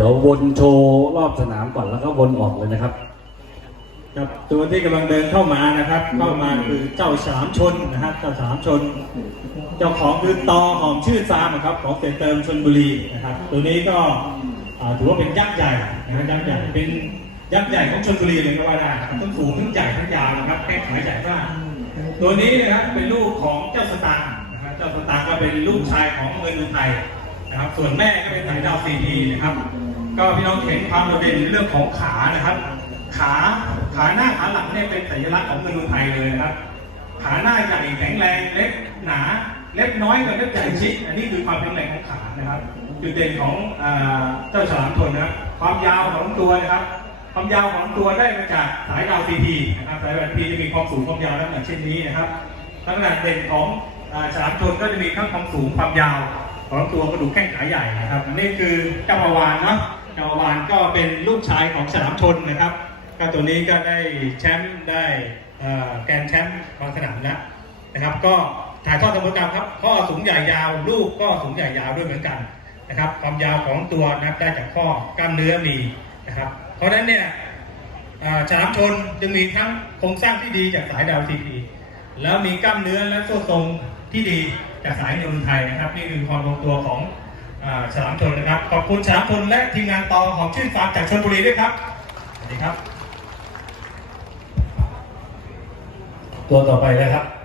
ดี๋ยววนโชว์รอบสนามก่อนแล้วก็วนออกเลยนะครับ ครับตัวที่กำลังเดินเข้ามานะครับ เข้ามาคือเจ้าสามชนนะครับเจ้าสามชน เจ้าของคือตอหอมชื่อฟามนะครับ ของเสียเติมชนบุรีนะครับ ตัวนี้ก็ถือว่าเป็นยักษ์ใหญ่นะครับยักษ์ใหญ่เป็นยักษ์ใหญ่ของชนบุรีเลยก็ว่าได้ทั้งสูงทั้งใหญ่ทั้งยาวนะครับแข้งขาใหญ่มากตัวนี้นะครับเป็นลูกของเจ้าสตางค์นะครับเจ้าสตางค์ก็เป็นลูกชายของเงินอุทัยนะครับ ส่วนแม่ก็เป็นสายดาวซีพีนะครับ ก็พี่น้องเห็นความโดดเด่นในเรื่องของขานะครับ ขาขาหน้าขาหลังเนี่ยเป็นสัญลักษณ์ของเงินอุทัยเลยนะครับ ขาหน้าใหญ่แข็งแรงเล็บหนาเล็บน้อยกับเล็บใหญ่ชิดอันนี้คือความแข็งแรงของขานะครับจุดเด่นของเจ้าฉลามทนนะครับความยาวของตัวนะครับ ความยาวของตัวได้มาจากสายดาวซีพีนะครับสายดาวซีพีจะมีความสูงความยาวลักษณะเช่นนี้นะครับลักษณะเด่นของฉลามทนก็จะมีทั้งความสูงความยาวของตัวกระดูกแข้งขาใหญ่นะครับอันนี่คือเจ้าปาวานเนาะ จาปาวานก็เป็นลูกชายของฉลามชนนะครับ ก็ตัวนี้ก็ได้แชมป์ได้แกรนแชมป์บางสนามแล้วนะครับ ก็ถ่ายทอดกรรมกรรมครับข้อสูงใหญ่ยาวลูกก็สูงใหญ่ยาวด้วยเหมือนกันนะครับความยาวของตัวนับได้จากข้อกล้ามเนื้อมีนะครับ เพราะฉะนั้นเนี่ยเอ่อฉลามชนจึงมีทั้งโครงสร้างที่ดีจากสายดาวซีพีแล้วมีกล้ามเนื้อและโซ่ตรงที่ดีจากสายนนไทยนะครับ นี่คือความลงตัวของ ฉลามชนนะครับ ขอบคุณฉลามชนและทีมงานต่อของชื่นฟาร์มจากชลบุรีด้วยครับสวัสดีครับ ตัวต่อไปเลยครับ